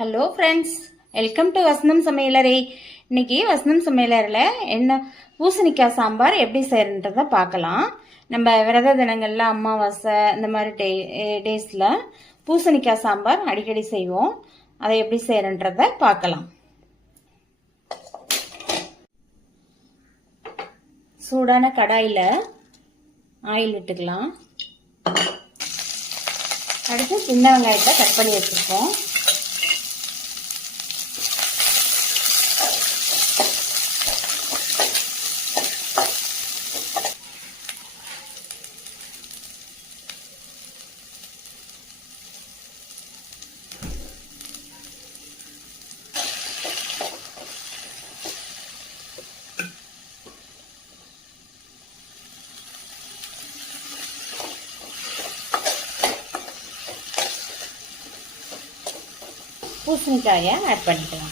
Hello friends, welcome to வசந்தம் சமையலறை. இன்னைக்கு வசந்தம் சமையலறையில் என்ன பூசணிக்காய் சாம்பார் எப்படி செய்யறன்றதை பார்க்கலாம். நம்ம விரத தினங்கள்ல அமாவாசை இந்த மாதிரி டேஸில் பூசணிக்காய் சாம்பார் அடிக்கடி செய்வோம். அதை எப்படி செய்யறன்றதை பார்க்கலாம். சூடான கடாயில் ஆயில் விட்டுக்கலாம். அடுத்து சின்ன வெங்காயத்தை கட் பண்ணி வச்சுருக்கோம். பூசணிக்காயை ஆட் பண்ணிக்கலாம்.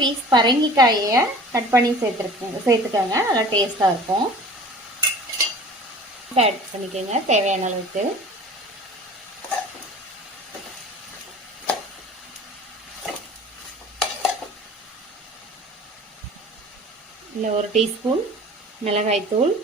பீஸ் பரங்கிக்காயை கட் பண்ணி சேர்த்துக்கோங்க. நல்லா டேஸ்டாக இருக்கும். ஆட் பண்ணிக்கோங்க தேவையான அளவுக்கு. இல்லை 1 டீஸ்பூன் மிளகாய்த்தூள்,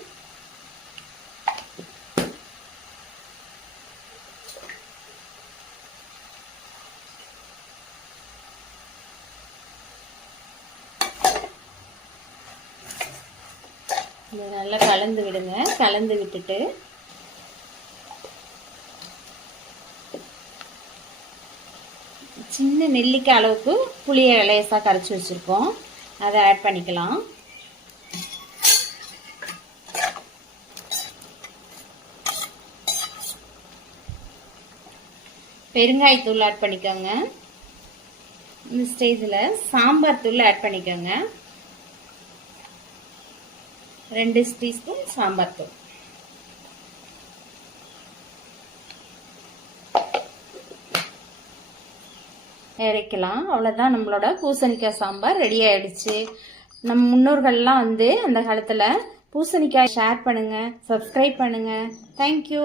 இதை நல்லா கலந்து விடுங்க. கலந்து விட்டுட்டு சின்ன நெல்லிக்காய் அளவுக்கு புளியை லேசாக கரைச்சி வச்சுருக்கோம், அதை ஆட் பண்ணிக்கலாம். பெருங்காயத்தூள் ஆட் பண்ணிக்கோங்க. இந்த ஸ்டேஜில் சாம்பார் தூள் ஆட் பண்ணிக்கோங்க. 2 டீஸ்பூன் சாம்பார் தூள். இறக்கலாம். அவ்வளோதான், நம்மளோட பூசணிக்காய் சாம்பார் ரெடி ஆயிடுச்சு. நம்ம முன்னோர்கள்லாம் அந்த காலத்தில் பூசணிக்காய் ஷேர் பண்ணுங்க, சப்ஸ்கிரைப் பண்ணுங்க. தேங்க்யூ.